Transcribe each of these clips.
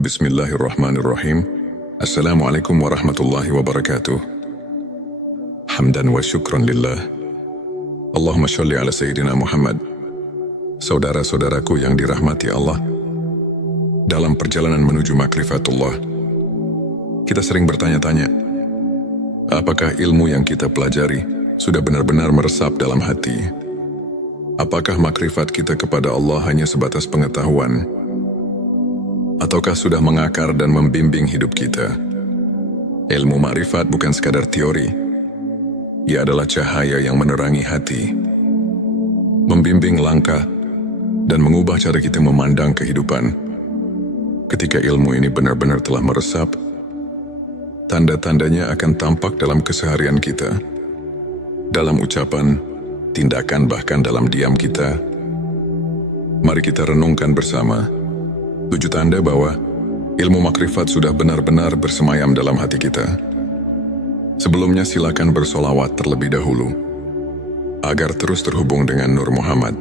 Bismillahirrahmanirrahim. Assalamualaikum warahmatullahi wabarakatuh. Hamdan wa syukran lillah. Allahumma sholli ala Sayyidina Muhammad. Saudara-saudaraku yang dirahmati Allah, dalam perjalanan menuju makrifatullah, kita sering bertanya-tanya, apakah ilmu yang kita pelajari sudah benar-benar meresap dalam hati? Apakah makrifat kita kepada Allah hanya sebatas pengetahuan? Ataukah sudah mengakar dan membimbing hidup kita? Ilmu makrifat bukan sekadar teori. Ia adalah cahaya yang menerangi hati, membimbing langkah, dan mengubah cara kita memandang kehidupan. Ketika ilmu ini benar-benar telah meresap, tanda-tandanya akan tampak dalam keseharian kita, dalam ucapan, tindakan, bahkan dalam diam kita. Mari kita renungkan bersama 7 tanda bahwa ilmu makrifat sudah benar-benar bersemayam dalam hati kita. Sebelumnya silakan bersolawat terlebih dahulu, agar terus terhubung dengan Nur Muhammad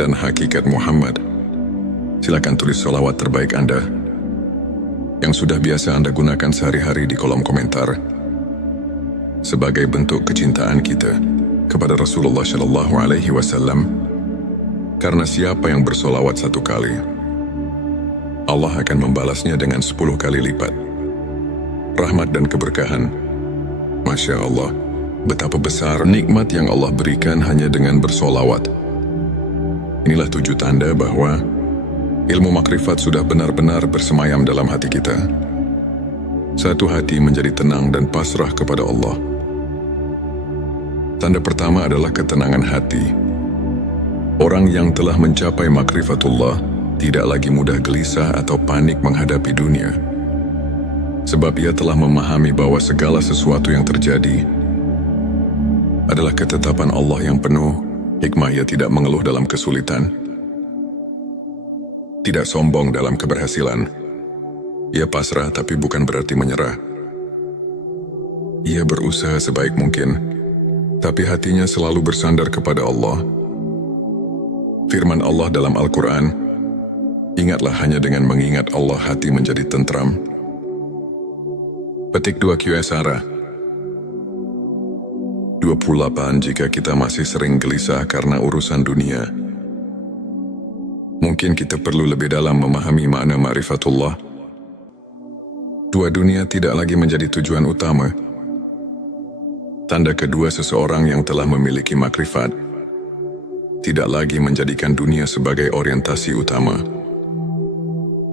dan hakikat Muhammad. Silakan tulis solawat terbaik Anda, yang sudah biasa Anda gunakan sehari-hari di kolom komentar, sebagai bentuk kecintaan kita kepada Rasulullah Shallallahu Alaihi Wasallam. Karena siapa yang bersolawat 1 kali, Allah akan membalasnya dengan 10 kali lipat rahmat dan keberkahan. Masya Allah, betapa besar nikmat yang Allah berikan hanya dengan bersolawat. Inilah 7 tanda bahwa ilmu makrifat sudah benar-benar bersemayam dalam hati kita. Satu hati menjadi tenang dan pasrah kepada Allah. Tanda pertama adalah ketenangan hati. Orang yang telah mencapai makrifatullah tidak lagi mudah gelisah atau panik menghadapi dunia. Sebab ia telah memahami bahwa segala sesuatu yang terjadi adalah ketetapan Allah yang penuh hikmah. Ia tidak mengeluh dalam kesulitan, tidak sombong dalam keberhasilan. Ia pasrah tapi bukan berarti menyerah. Ia berusaha sebaik mungkin, tapi hatinya selalu bersandar kepada Allah. Firman Allah dalam Al-Quran, ingatlah hanya dengan mengingat Allah hati menjadi tentram. Petik 2 Qsara 28. Jika kita masih sering gelisah karena urusan dunia, mungkin kita perlu lebih dalam memahami makna ma'rifatullah. 2 dunia tidak lagi menjadi tujuan utama. Tanda kedua seseorang yang telah memiliki makrifat tidak lagi menjadikan dunia sebagai orientasi utama.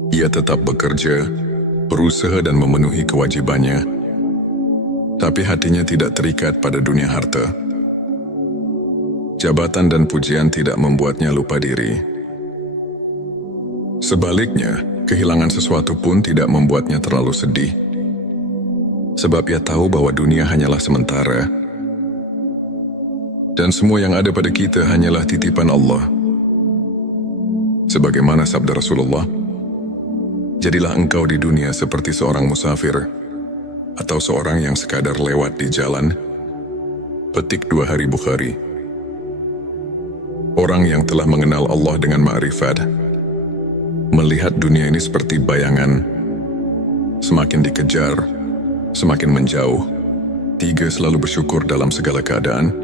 Ia tetap bekerja, berusaha dan memenuhi kewajibannya, tapi hatinya tidak terikat pada dunia harta. Jabatan dan pujian tidak membuatnya lupa diri. Sebaliknya, kehilangan sesuatu pun tidak membuatnya terlalu sedih. Sebab ia tahu bahwa dunia hanyalah sementara, dan semua yang ada pada kita hanyalah titipan Allah. Sebagaimana sabda Rasulullah, jadilah engkau di dunia seperti seorang musafir atau seorang yang sekadar lewat di jalan. Petik 2 Hari Bukhari. Orang yang telah mengenal Allah dengan ma'rifat melihat dunia ini seperti bayangan, semakin dikejar, semakin menjauh. 3. Selalu bersyukur dalam segala keadaan.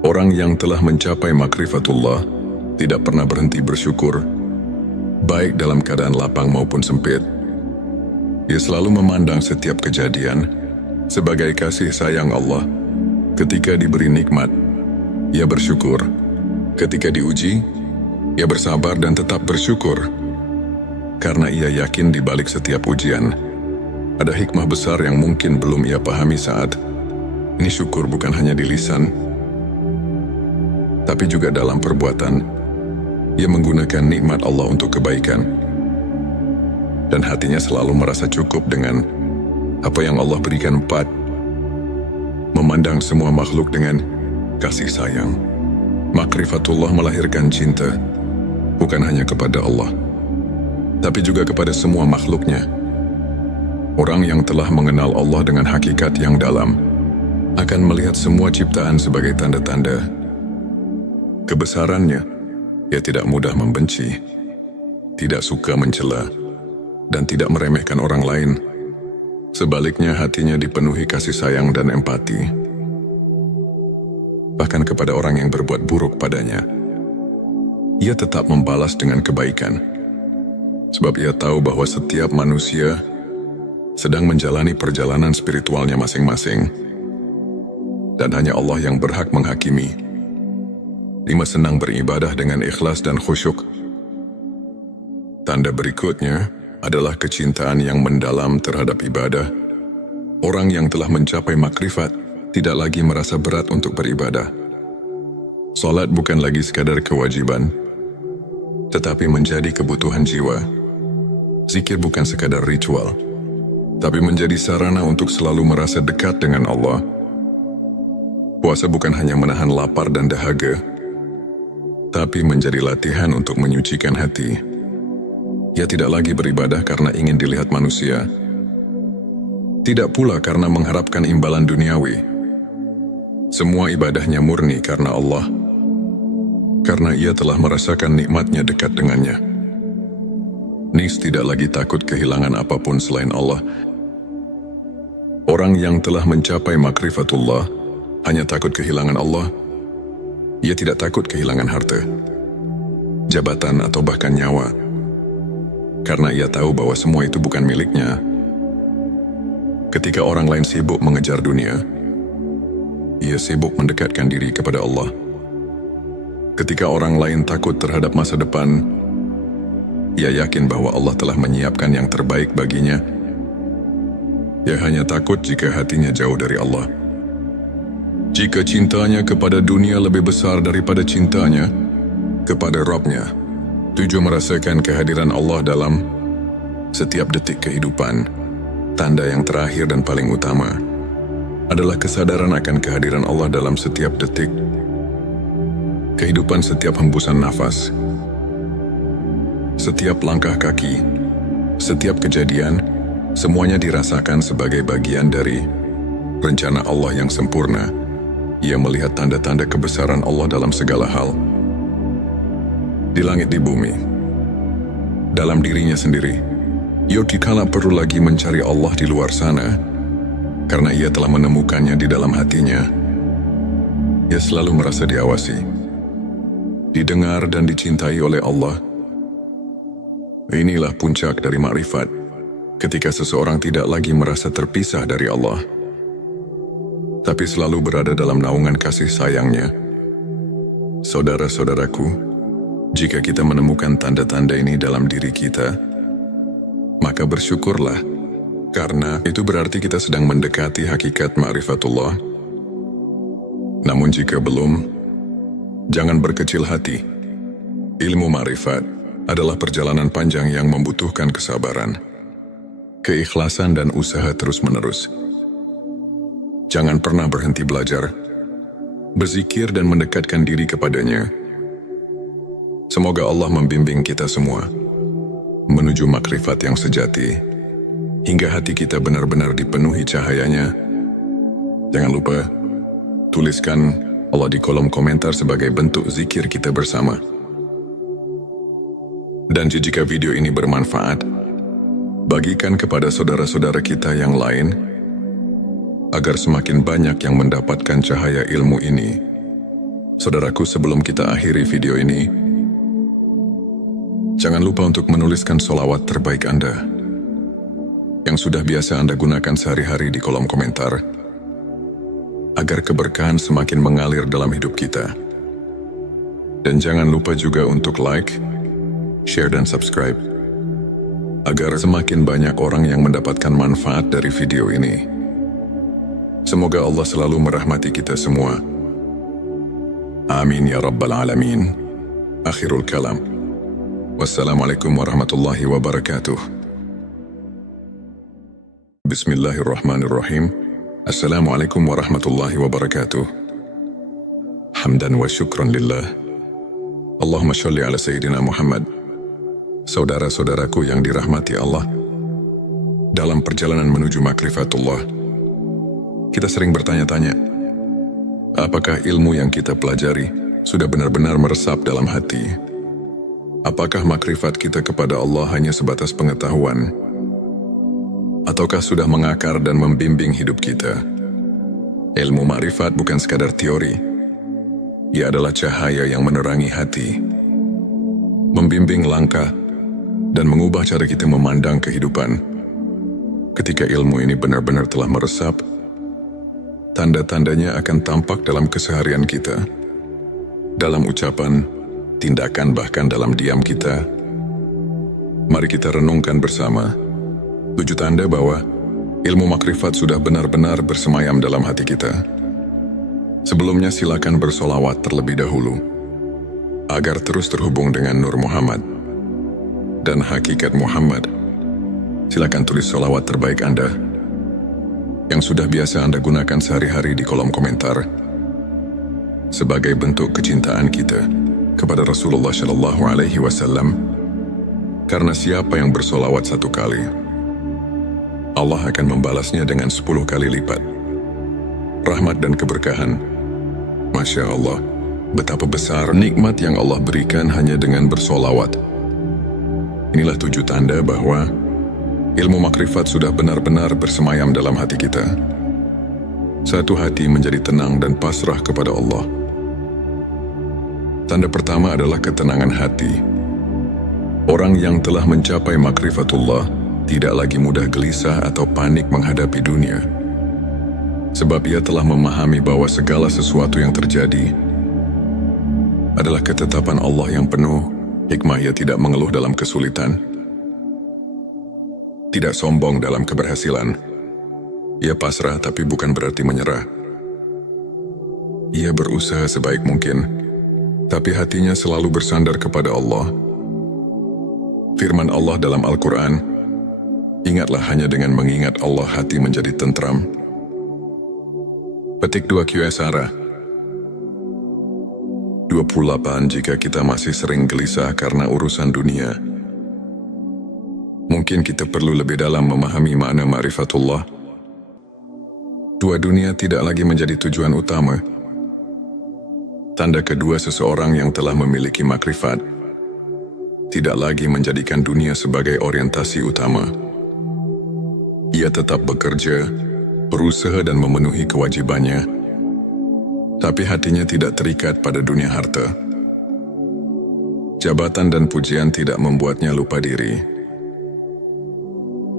Orang yang telah mencapai makrifatullah tidak pernah berhenti bersyukur, baik dalam keadaan lapang maupun sempit. Ia selalu memandang setiap kejadian sebagai kasih sayang Allah. Ketika diberi nikmat, ia bersyukur. Ketika diuji, ia bersabar dan tetap bersyukur. Karena ia yakin di balik setiap ujian ada hikmah besar yang mungkin belum ia pahami saat ini. Syukur bukan hanya di lisan, tapi juga dalam perbuatan. Ia menggunakan nikmat Allah untuk kebaikan, dan hatinya selalu merasa cukup dengan apa yang Allah berikan. 4. Memandang semua makhluk dengan kasih sayang. Makrifatullah melahirkan cinta, bukan hanya kepada Allah, tapi juga kepada semua makhluknya. Orang yang telah mengenal Allah dengan hakikat yang dalam akan melihat semua ciptaan sebagai tanda-tanda kebesarannya. Ia tidak mudah membenci, tidak suka mencela, dan tidak meremehkan orang lain. Sebaliknya hatinya dipenuhi kasih sayang dan empati. Bahkan kepada orang yang berbuat buruk padanya, ia tetap membalas dengan kebaikan. Sebab ia tahu bahwa setiap manusia sedang menjalani perjalanan spiritualnya masing-masing. Dan hanya Allah yang berhak menghakimi. 5. Senang beribadah dengan ikhlas dan khusyuk. Tanda berikutnya adalah kecintaan yang mendalam terhadap ibadah. Orang yang telah mencapai makrifat tidak lagi merasa berat untuk beribadah. Salat bukan lagi sekadar kewajiban, tetapi menjadi kebutuhan jiwa. Zikir bukan sekadar ritual, tapi menjadi sarana untuk selalu merasa dekat dengan Allah. Puasa bukan hanya menahan lapar dan dahaga, tapi menjadi latihan untuk menyucikan hati. Ia tidak lagi beribadah karena ingin dilihat manusia, tidak pula karena mengharapkan imbalan duniawi. Semua ibadahnya murni karena Allah, karena ia telah merasakan nikmatnya dekat dengannya. Nis tidak lagi takut kehilangan apapun selain Allah. Orang yang telah mencapai makrifatullah hanya takut kehilangan Allah. Ia tidak takut kehilangan harta, jabatan, atau bahkan nyawa, karena ia tahu bahwa semua itu bukan miliknya. Ketika orang lain sibuk mengejar dunia, ia sibuk mendekatkan diri kepada Allah. Ketika orang lain takut terhadap masa depan, ia yakin bahwa Allah telah menyiapkan yang terbaik baginya. Ia hanya takut jika hatinya jauh dari Allah. Jika cintanya kepada dunia lebih besar daripada cintanya kepada Rabb-Nya. 7. Merasakan kehadiran Allah dalam setiap detik kehidupan. Tanda yang terakhir dan paling utama adalah kesadaran akan kehadiran Allah dalam setiap detik kehidupan. Setiap hembusan nafas, setiap langkah kaki, setiap kejadian, semuanya dirasakan sebagai bagian dari rencana Allah yang sempurna. Ia melihat tanda-tanda kebesaran Allah dalam segala hal, di langit, di bumi, dalam dirinya sendiri. Ia tidak perlu lagi mencari Allah di luar sana, karena ia telah menemukannya di dalam hatinya. Ia selalu merasa diawasi, didengar, dan dicintai oleh Allah. Inilah puncak dari makrifat, ketika seseorang tidak lagi merasa terpisah dari Allah, tapi selalu berada dalam naungan kasih sayangnya. Saudara-saudaraku, jika kita menemukan tanda-tanda ini dalam diri kita, maka bersyukurlah, karena itu berarti kita sedang mendekati hakikat ma'rifatullah. Namun jika belum, jangan berkecil hati. Ilmu ma'rifat adalah perjalanan panjang yang membutuhkan kesabaran, keikhlasan, dan usaha terus-menerus. Jangan pernah berhenti belajar, berzikir, dan mendekatkan diri kepadanya. Semoga Allah membimbing kita semua menuju makrifat yang sejati, hingga hati kita benar-benar dipenuhi cahayanya. Jangan lupa, tuliskan Allah di kolom komentar sebagai bentuk zikir kita bersama. Dan jika video ini bermanfaat, bagikan kepada saudara-saudara kita yang lain, agar semakin banyak yang mendapatkan cahaya ilmu ini. Saudaraku, sebelum kita akhiri video ini, jangan lupa untuk menuliskan sholawat terbaik Anda, yang sudah biasa Anda gunakan sehari-hari di kolom komentar, agar keberkahan semakin mengalir dalam hidup kita. Dan jangan lupa juga untuk like, share, dan subscribe, agar semakin banyak orang yang mendapatkan manfaat dari video ini. Semoga Allah selalu merahmati kita semua. Amin ya Rabbal Alamin. Akhirul kalam. Wassalamualaikum warahmatullahi wabarakatuh. Bismillahirrahmanirrahim. Assalamualaikum warahmatullahi wabarakatuh. Hamdan wa syukran lillah. Allahumma sholli ala Sayyidina Muhammad. Saudara-saudaraku yang dirahmati Allah, dalam perjalanan menuju makrifatullah, kita sering bertanya-tanya, apakah ilmu yang kita pelajari sudah benar-benar meresap dalam hati? Apakah makrifat kita kepada Allah hanya sebatas pengetahuan? Ataukah sudah mengakar dan membimbing hidup kita? Ilmu makrifat bukan sekadar teori. Ia adalah cahaya yang menerangi hati, membimbing langkah, dan mengubah cara kita memandang kehidupan. Ketika ilmu ini benar-benar telah meresap, tanda-tandanya akan tampak dalam keseharian kita, dalam ucapan, tindakan, bahkan dalam diam kita. Mari kita renungkan bersama 7 tanda bahwa ilmu makrifat sudah benar-benar bersemayam dalam hati kita. Sebelumnya silakan bersolawat terlebih dahulu, agar terus terhubung dengan Nur Muhammad dan hakikat Muhammad. Silakan tulis solawat terbaik Anda yang sudah biasa Anda gunakan sehari-hari di kolom komentar sebagai bentuk kecintaan kita kepada Rasulullah Shallallahu Alaihi Wasallam. Karena siapa yang bersolawat 1 kali, Allah akan membalasnya dengan 10 kali lipat rahmat dan keberkahan. Masya Allah, betapa besar nikmat yang Allah berikan hanya dengan bersolawat. Inilah 7 tanda bahwa ilmu makrifat sudah benar-benar bersemayam dalam hati kita. Satu hati menjadi tenang dan pasrah kepada Allah. Tanda pertama adalah ketenangan hati. Orang yang telah mencapai makrifatullah tidak lagi mudah gelisah atau panik menghadapi dunia. Sebab ia telah memahami bahwa segala sesuatu yang terjadi adalah ketetapan Allah yang penuh hikmah. Ia tidak mengeluh dalam kesulitan, tidak sombong dalam keberhasilan. Ia pasrah tapi bukan berarti menyerah. Ia berusaha sebaik mungkin, tapi hatinya selalu bersandar kepada Allah. Firman Allah dalam Al-Quran, ingatlah hanya dengan mengingat Allah hati menjadi tentram. Petik 2 QSara 28. Jika kita masih sering gelisah karena urusan dunia, mungkin kita perlu lebih dalam memahami makna ma'rifatullah. 2 dunia tidak lagi menjadi tujuan utama. Tanda kedua seseorang yang telah memiliki makrifat tidak lagi menjadikan dunia sebagai orientasi utama. Ia tetap bekerja, berusaha dan memenuhi kewajibannya, tapi hatinya tidak terikat pada dunia harta. Jabatan dan pujian tidak membuatnya lupa diri.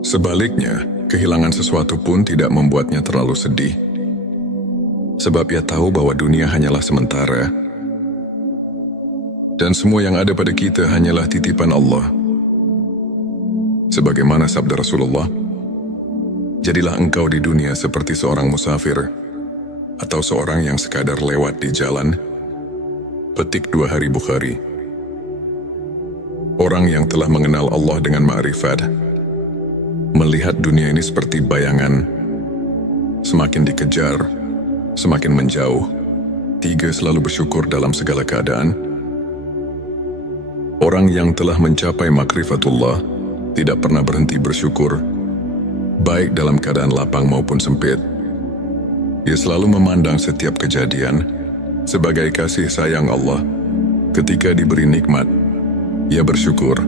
Sebaliknya, kehilangan sesuatu pun tidak membuatnya terlalu sedih. Sebab ia tahu bahwa dunia hanyalah sementara. Dan semua yang ada pada kita hanyalah titipan Allah. Sebagaimana sabda Rasulullah, jadilah engkau di dunia seperti seorang musafir atau seorang yang sekadar lewat di jalan. Petik 2 Hari Bukhari. Orang yang telah mengenal Allah dengan ma'rifat melihat dunia ini seperti bayangan, semakin dikejar, semakin menjauh. 3. Selalu bersyukur dalam segala keadaan. Orang yang telah mencapai makrifatullah tidak pernah berhenti bersyukur, baik dalam keadaan lapang maupun sempit. Ia selalu memandang setiap kejadian sebagai kasih sayang Allah. Ketika diberi nikmat, ia bersyukur.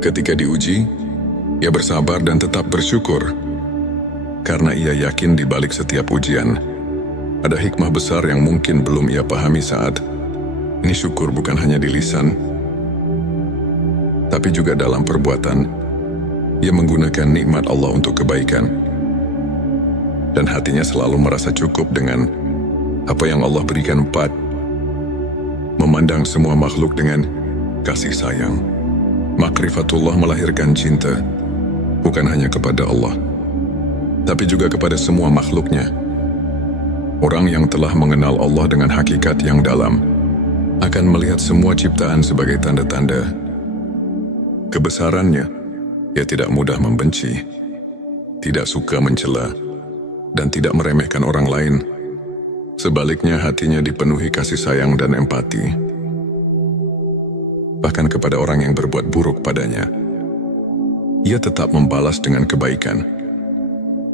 Ketika diuji, ia bersabar dan tetap bersyukur. Karena ia yakin di balik setiap ujian ada hikmah besar yang mungkin belum ia pahami saat ini. Syukur bukan hanya di lisan, tapi juga dalam perbuatan. Ia menggunakan nikmat Allah untuk kebaikan, dan hatinya selalu merasa cukup dengan apa yang Allah berikan. 4. Memandang semua makhluk dengan kasih sayang. Makrifatullah melahirkan cinta, bukan hanya kepada Allah, tapi juga kepada semua makhluknya. Orang yang telah mengenal Allah dengan hakikat yang dalam akan melihat semua ciptaan sebagai tanda-tanda kebesarannya. Ia tidak mudah membenci, tidak suka mencela, dan tidak meremehkan orang lain. Sebaliknya, hatinya dipenuhi kasih sayang dan empati, bahkan kepada orang yang berbuat buruk padanya. Ia tetap membalas dengan kebaikan,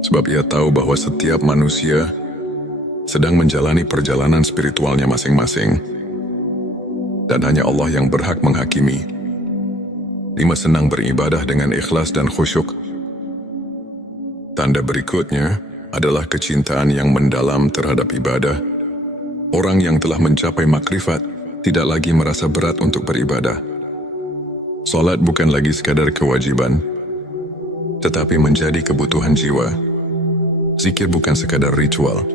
sebab ia tahu bahwa setiap manusia sedang menjalani perjalanan spiritualnya masing-masing, dan hanya Allah yang berhak menghakimi 5. Senang beribadah dengan ikhlas dan khusyuk. Tanda berikutnya adalah kecintaan yang mendalam terhadap ibadah. Orang yang telah mencapai makrifat tidak lagi merasa berat untuk beribadah. Salat bukan lagi sekadar kewajiban, tetapi menjadi kebutuhan jiwa. Zikir bukan sekadar ritual,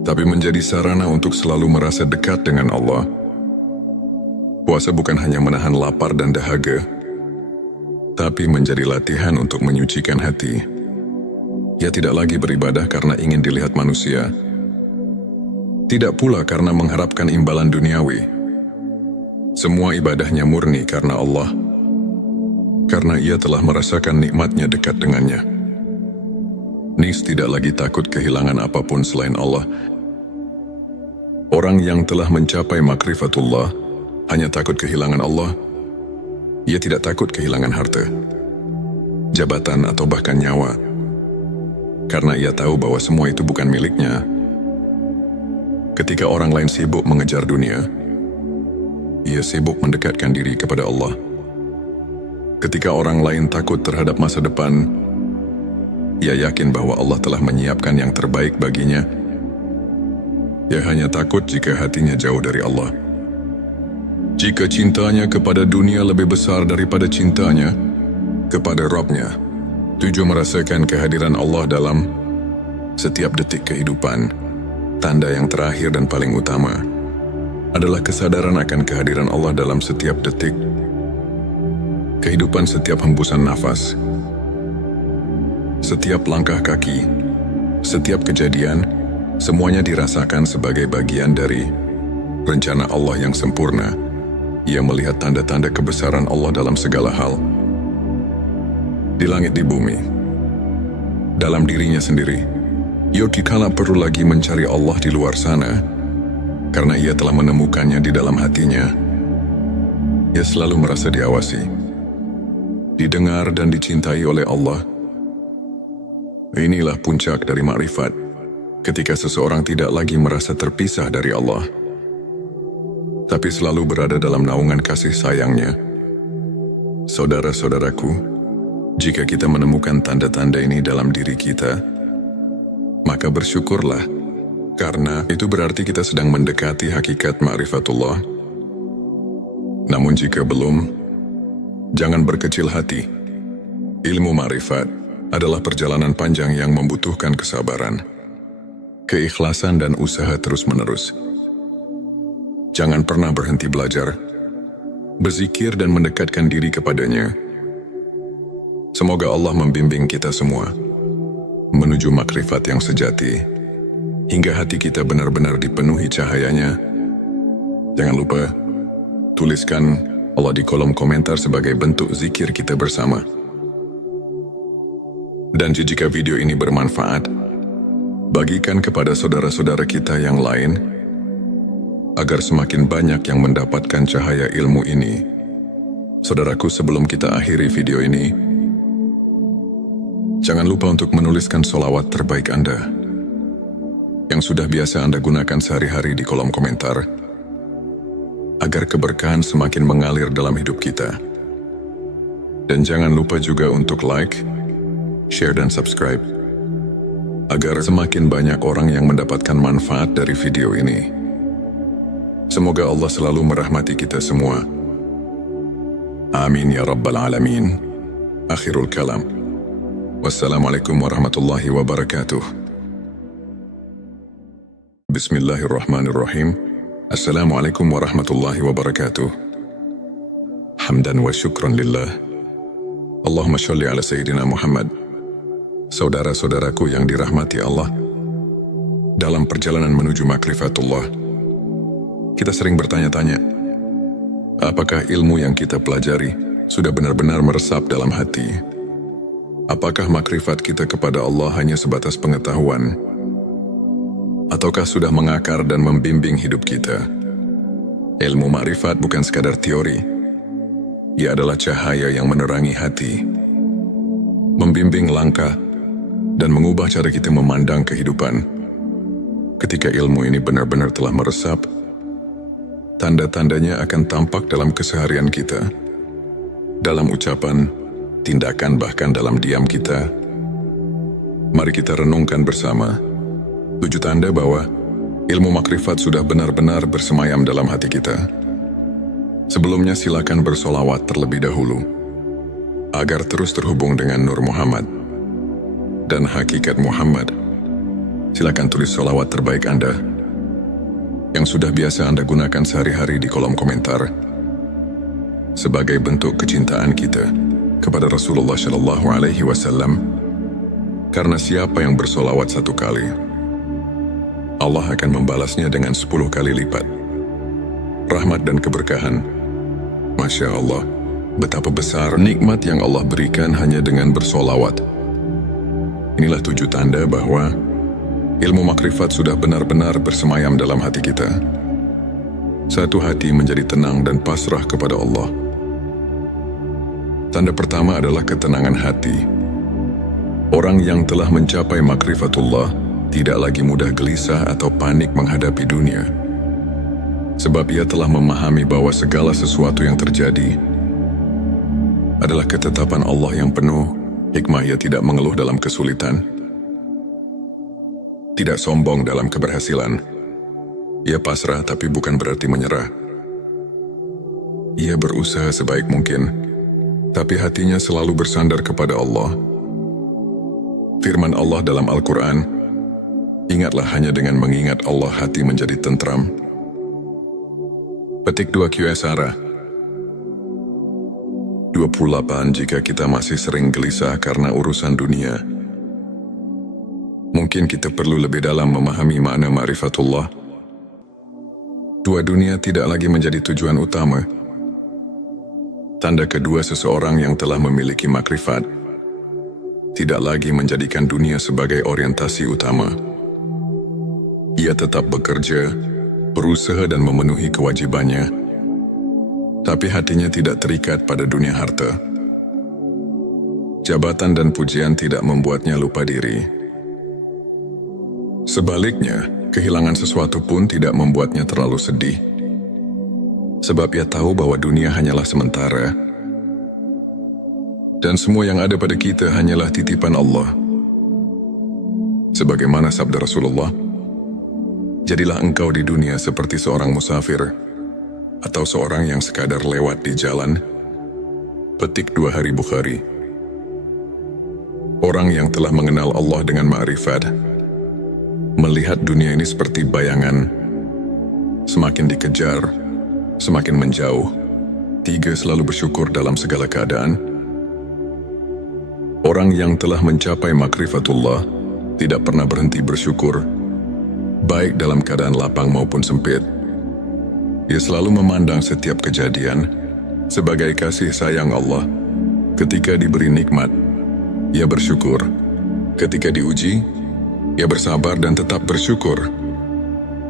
tapi menjadi sarana untuk selalu merasa dekat dengan Allah. Puasa bukan hanya menahan lapar dan dahaga, tapi menjadi latihan untuk menyucikan hati. Ia tidak lagi beribadah karena ingin dilihat manusia, tidak pula karena mengharapkan imbalan duniawi. Semua ibadahnya murni karena Allah, karena ia telah merasakan nikmatnya dekat dengannya. Nis tidak lagi takut kehilangan apapun selain Allah. Orang yang telah mencapai makrifatullah hanya takut kehilangan Allah. Ia tidak takut kehilangan harta, jabatan atau bahkan nyawa, karena ia tahu bahwa semua itu bukan miliknya. Ketika orang lain sibuk mengejar dunia, ia sibuk mendekatkan diri kepada Allah. Ketika orang lain takut terhadap masa depan, ia yakin bahwa Allah telah menyiapkan yang terbaik baginya. Ia hanya takut jika hatinya jauh dari Allah. Jika cintanya kepada dunia lebih besar daripada cintanya kepada Rabb-Nya, 7. Merasakan kehadiran Allah dalam setiap detik kehidupan. Tanda yang terakhir dan paling utama adalah kesadaran akan kehadiran Allah dalam setiap detik kehidupan. Setiap hembusan nafas, setiap langkah kaki, setiap kejadian, semuanya dirasakan sebagai bagian dari rencana Allah yang sempurna. Ia melihat tanda-tanda kebesaran Allah dalam segala hal, di langit, di bumi, dalam dirinya sendiri. Yogi kala perlu lagi mencari Allah di luar sana, karena ia telah menemukannya di dalam hatinya. Ia selalu merasa diawasi, didengar dan dicintai oleh Allah. Inilah puncak dari makrifat, ketika seseorang tidak lagi merasa terpisah dari Allah, tapi selalu berada dalam naungan kasih sayangnya. Saudara-saudaraku, jika kita menemukan tanda-tanda ini dalam diri kita, maka bersyukurlah, karena itu berarti kita sedang mendekati hakikat ma'rifatullah. Namun jika belum, jangan berkecil hati. Ilmu ma'rifat adalah perjalanan panjang yang membutuhkan kesabaran, keikhlasan dan usaha terus-menerus. Jangan pernah berhenti belajar, berzikir dan mendekatkan diri kepadanya. Semoga Allah membimbing kita semua menuju makrifat yang sejati, hingga hati kita benar-benar dipenuhi cahayanya. Jangan lupa, tuliskan Allah di kolom komentar sebagai bentuk zikir kita bersama. Dan jika video ini bermanfaat, bagikan kepada saudara-saudara kita yang lain, agar semakin banyak yang mendapatkan cahaya ilmu ini. Saudaraku, sebelum kita akhiri video ini, jangan lupa untuk menuliskan sholawat terbaik Anda, yang sudah biasa Anda gunakan sehari-hari di kolom komentar, agar keberkahan semakin mengalir dalam hidup kita. Dan jangan lupa juga untuk like, share dan subscribe, agar semakin banyak orang yang mendapatkan manfaat dari video ini. Semoga Allah selalu merahmati kita semua. Amin ya Rabbal Alamin. Akhirul kalam. Wassalamualaikum warahmatullahi wabarakatuh. Bismillahirrahmanirrahim. Assalamualaikum warahmatullahi wabarakatuh. Hamdan wa syukran lillah. Allahumma sholli ala Sayyidina Muhammad. Saudara-saudaraku yang dirahmati Allah, dalam perjalanan menuju makrifatullah, kita sering bertanya-tanya, apakah ilmu yang kita pelajari sudah benar-benar meresap dalam hati? Apakah makrifat kita kepada Allah hanya sebatas pengetahuan? Ataukah sudah mengakar dan membimbing hidup kita? Ilmu makrifat bukan sekadar teori. Ia adalah cahaya yang menerangi hati, membimbing langkah, dan mengubah cara kita memandang kehidupan. Ketika ilmu ini benar-benar telah meresap, tanda-tandanya akan tampak dalam keseharian kita. dalam ucapan, tindakan, bahkan dalam diam kita. Mari kita renungkan bersama 7 tanda bahwa ilmu makrifat sudah benar-benar bersemayam dalam hati kita. Sebelumnya silakan bersolawat terlebih dahulu, agar terus terhubung dengan Nur Muhammad dan hakikat Muhammad. Silakan tulis solawat terbaik Anda yang sudah biasa Anda gunakan sehari-hari di kolom komentar sebagai bentuk kecintaan kita kepada Rasulullah Shallallahu Alaihi Wasallam. Karena siapa yang bersolawat 1 kali, Allah akan membalasnya dengan 10 kali lipat rahmat dan keberkahan. Masya Allah, betapa besar nikmat yang Allah berikan hanya dengan bersolawat. Inilah 7 tanda bahwa ilmu makrifat sudah benar-benar bersemayam dalam hati kita. Satu hati menjadi tenang dan pasrah kepada Allah. Tanda pertama adalah ketenangan hati. Orang yang telah mencapai makrifatullah tidak lagi mudah gelisah atau panik menghadapi dunia. Sebab ia telah memahami bahwa segala sesuatu yang terjadi adalah ketetapan Allah yang penuh hikmah. Ia tidak mengeluh dalam kesulitan, tidak sombong dalam keberhasilan. Ia pasrah tapi bukan berarti menyerah. Ia berusaha sebaik mungkin, tapi hatinya selalu bersandar kepada Allah. Firman Allah dalam Al-Quran, ingatlah hanya dengan mengingat Allah hati menjadi tentram. Petik 2 QSara 28. Jika kita masih sering gelisah karena urusan dunia, mungkin kita perlu lebih dalam memahami makna ma'rifatullah. 2 dunia tidak lagi menjadi tujuan utama. Tanda kedua seseorang yang telah memiliki makrifat tidak lagi menjadikan dunia sebagai orientasi utama. Ia tetap bekerja, berusaha dan memenuhi kewajibannya, tapi hatinya tidak terikat pada dunia harta. Jabatan dan pujian tidak membuatnya lupa diri. Sebaliknya, kehilangan sesuatu pun tidak membuatnya terlalu sedih. Sebab ia tahu bahwa dunia hanyalah sementara, dan semua yang ada pada kita hanyalah titipan Allah. Sebagaimana sabda Rasulullah, jadilah engkau di dunia seperti seorang musafir atau seorang yang sekadar lewat di jalan. Petik 2 Hari Bukhari. Orang yang telah mengenal Allah dengan ma'rifat melihat dunia ini seperti bayangan, semakin dikejar, semakin menjauh. 3. Selalu bersyukur dalam segala keadaan. Orang yang telah mencapai makrifatullah tidak pernah berhenti bersyukur, baik dalam keadaan lapang maupun sempit. Ia selalu memandang setiap kejadian sebagai kasih sayang Allah. Ketika diberi nikmat, ia bersyukur. Ketika diuji, ia bersabar dan tetap bersyukur.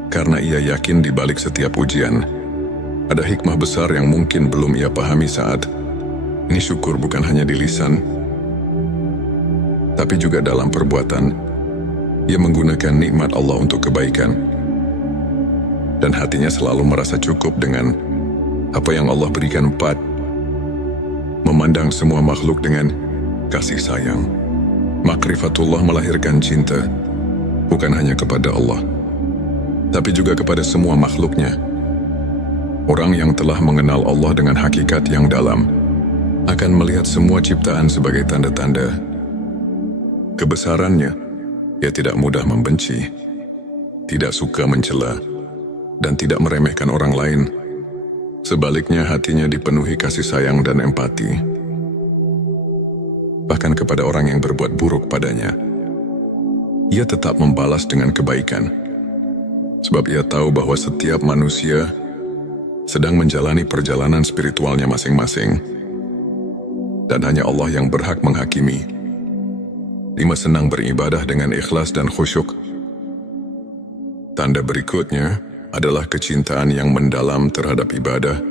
Karena ia yakin di balik setiap ujian ada hikmah besar yang mungkin belum ia pahami saat ini. Syukur bukan hanya di lisan, tapi juga dalam perbuatan. Ia menggunakan nikmat Allah untuk kebaikan, dan hatinya selalu merasa cukup dengan apa yang Allah berikan. 4. Memandang semua makhluk dengan kasih sayang. Makrifatullah melahirkan cinta, bukan hanya kepada Allah, tapi juga kepada semua makhluknya. Orang yang telah mengenal Allah dengan hakikat yang dalam akan melihat semua ciptaan sebagai tanda-tanda kebesarannya. Ia tidak mudah membenci, tidak suka mencela, dan tidak meremehkan orang lain. Sebaliknya, hatinya dipenuhi kasih sayang dan empati, bahkan kepada orang yang berbuat buruk padanya. Ia tetap membalas dengan kebaikan, sebab ia tahu bahwa setiap manusia sedang menjalani perjalanan spiritualnya masing-masing, dan hanya Allah yang berhak menghakimi. 5. Senang beribadah dengan ikhlas dan khusyuk. Tanda berikutnya adalah kecintaan yang mendalam terhadap ibadah.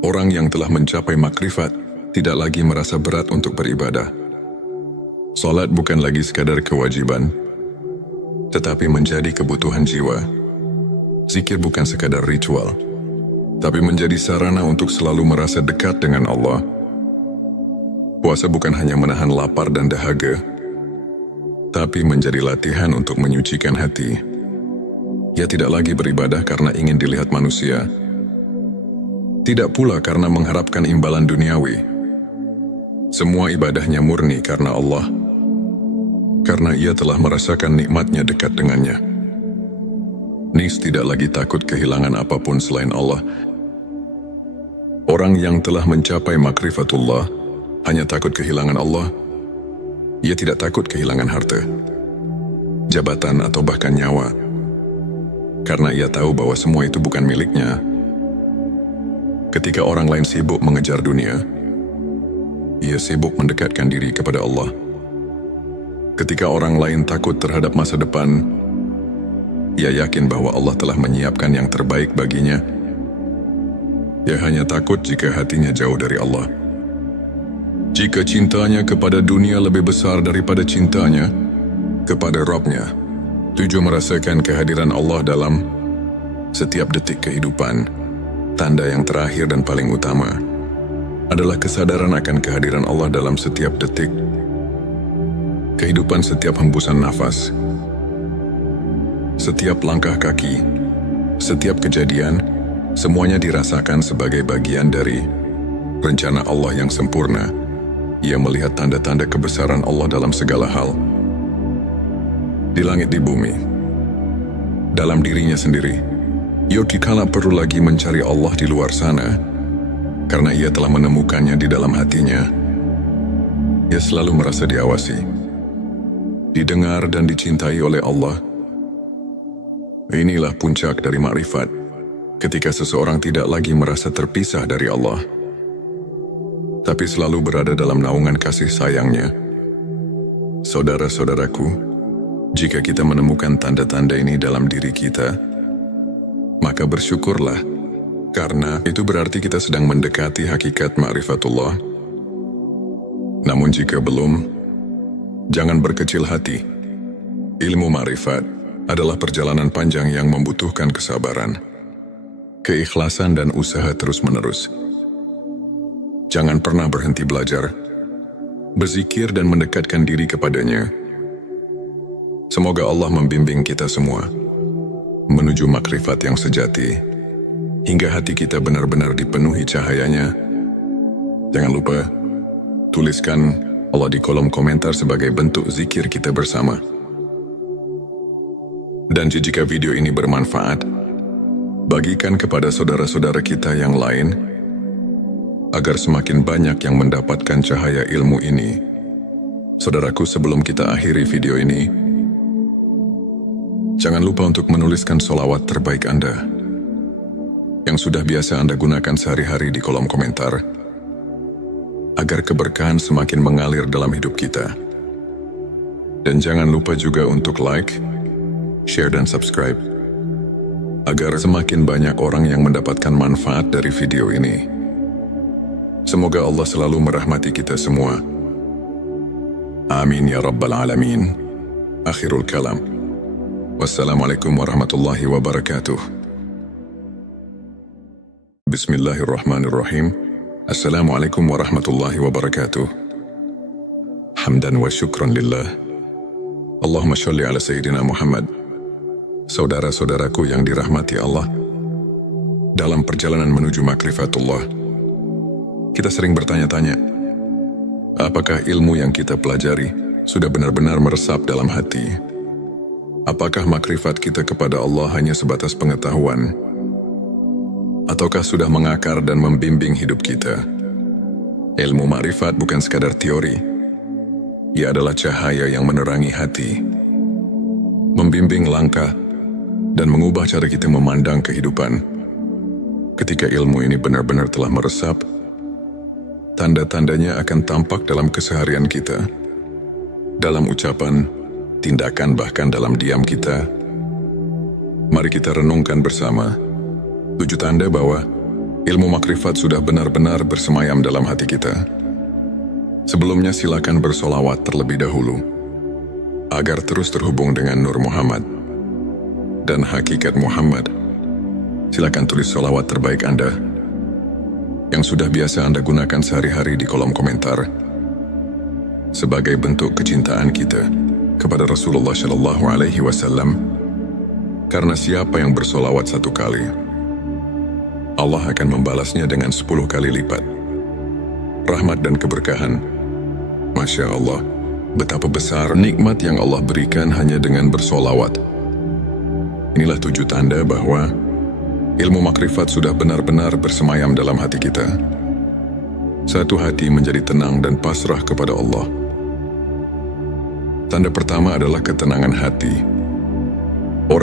Orang yang telah mencapai makrifat tidak lagi merasa berat untuk beribadah. Salat bukan lagi sekadar kewajiban, tetapi menjadi kebutuhan jiwa. Zikir bukan sekadar ritual, tapi menjadi sarana untuk selalu merasa dekat dengan Allah. Puasa bukan hanya menahan lapar dan dahaga, tapi menjadi latihan untuk menyucikan hati. Ia tidak lagi beribadah karena ingin dilihat manusia, tidak pula karena mengharapkan imbalan duniawi. Semua ibadahnya murni karena Allah, karena ia telah merasakan nikmatnya dekat dengannya. Nis tidak lagi takut kehilangan apapun selain Allah. Orang yang telah mencapai makrifatullah hanya takut kehilangan Allah. Ia tidak takut kehilangan harta, jabatan atau bahkan nyawa, karena ia tahu bahwa semua itu bukan miliknya. Ketika orang lain sibuk mengejar dunia, ia sibuk mendekatkan diri kepada Allah. Ketika orang lain takut terhadap masa depan, ia yakin bahwa Allah telah menyiapkan yang terbaik baginya. Ia hanya takut jika hatinya jauh dari Allah. Jika cintanya kepada dunia lebih besar daripada cintanya kepada Rabb-Nya, tujuh merasakan kehadiran Allah dalam setiap detik kehidupan. Tanda yang terakhir dan paling utama adalah kesadaran akan kehadiran Allah dalam setiap detik kehidupan, setiap hembusan nafas, setiap langkah kaki, setiap kejadian, semuanya dirasakan sebagai bagian dari rencana Allah yang sempurna. Ia melihat tanda-tanda kebesaran Allah dalam segala hal, di langit, di bumi, dalam dirinya sendiri. Ia dikala perlu lagi mencari Allah di luar sana, karena ia telah menemukannya di dalam hatinya. Ia selalu merasa diawasi, didengar dan dicintai oleh Allah. Inilah puncak dari makrifat, ketika seseorang tidak lagi merasa terpisah dari Allah, tapi selalu berada dalam naungan kasih sayangnya. Saudara-saudaraku, jika kita menemukan tanda-tanda ini dalam diri kita, maka bersyukurlah, karena itu berarti kita sedang mendekati hakikat ma'rifatullah. Namun jika belum, jangan berkecil hati. Ilmu ma'rifat adalah perjalanan panjang yang membutuhkan kesabaran, keikhlasan dan usaha terus-menerus. Jangan pernah berhenti belajar, berzikir dan mendekatkan diri kepadanya. Semoga Allah membimbing kita semua menuju makrifat yang sejati, hingga hati kita benar-benar dipenuhi cahayanya. Jangan lupa, tuliskan Allah di kolom komentar sebagai bentuk zikir kita bersama. Dan jika video ini bermanfaat, bagikan kepada saudara-saudara kita yang lain, agar semakin banyak yang mendapatkan cahaya ilmu ini. Saudaraku, sebelum kita akhiri video ini, jangan lupa untuk menuliskan sholawat terbaik Anda, yang sudah biasa Anda gunakan sehari-hari di kolom komentar, agar keberkahan semakin mengalir dalam hidup kita. Dan jangan lupa juga untuk like, share dan subscribe, agar semakin banyak orang yang mendapatkan manfaat dari video ini. Semoga Allah selalu merahmati kita semua. Amin ya Rabbal Alamin. Akhirul kalam. Wassalamualaikum warahmatullahi wabarakatuh. Bismillahirrahmanirrahim. Assalamualaikum warahmatullahi wabarakatuh. Hamdan wa syukran lillah. Allahumma sholli ala Sayyidina Muhammad. Saudara-saudaraku yang dirahmati Allah, dalam perjalanan menuju makrifatullah, kita sering bertanya-tanya, apakah ilmu yang kita pelajari sudah benar-benar meresap dalam hati? Apakah makrifat kita kepada Allah hanya sebatas pengetahuan? Ataukah sudah mengakar dan membimbing hidup kita? Ilmu makrifat bukan sekadar teori. Ia adalah cahaya yang menerangi hati, membimbing langkah, dan mengubah cara kita memandang kehidupan. Ketika ilmu ini benar-benar telah meresap, tanda-tandanya akan tampak dalam keseharian kita, dalam ucapan, tindakan, bahkan dalam diam kita. Mari kita renungkan bersama 7 tanda bahwa ilmu makrifat sudah benar-benar bersemayam dalam hati kita. Sebelumnya silakan bersolawat terlebih dahulu, agar terus terhubung dengan Nur Muhammad dan hakikat Muhammad. Silakan tulis solawat terbaik Anda, yang sudah biasa Anda gunakan sehari-hari di kolom komentar, sebagai bentuk kecintaan kita kepada Rasulullah Shallallahu Alaihi Wasallam. Karena siapa yang bersolawat 1 kali, Allah akan membalasnya dengan 10 kali lipat. Rahmat dan keberkahan. Masya Allah, betapa besar nikmat yang Allah berikan hanya dengan bersolawat. Inilah 7 tanda bahwa ilmu makrifat sudah benar-benar bersemayam dalam hati kita. Satu hati menjadi tenang dan pasrah kepada Allah. Tanda pertama adalah ketenangan hati.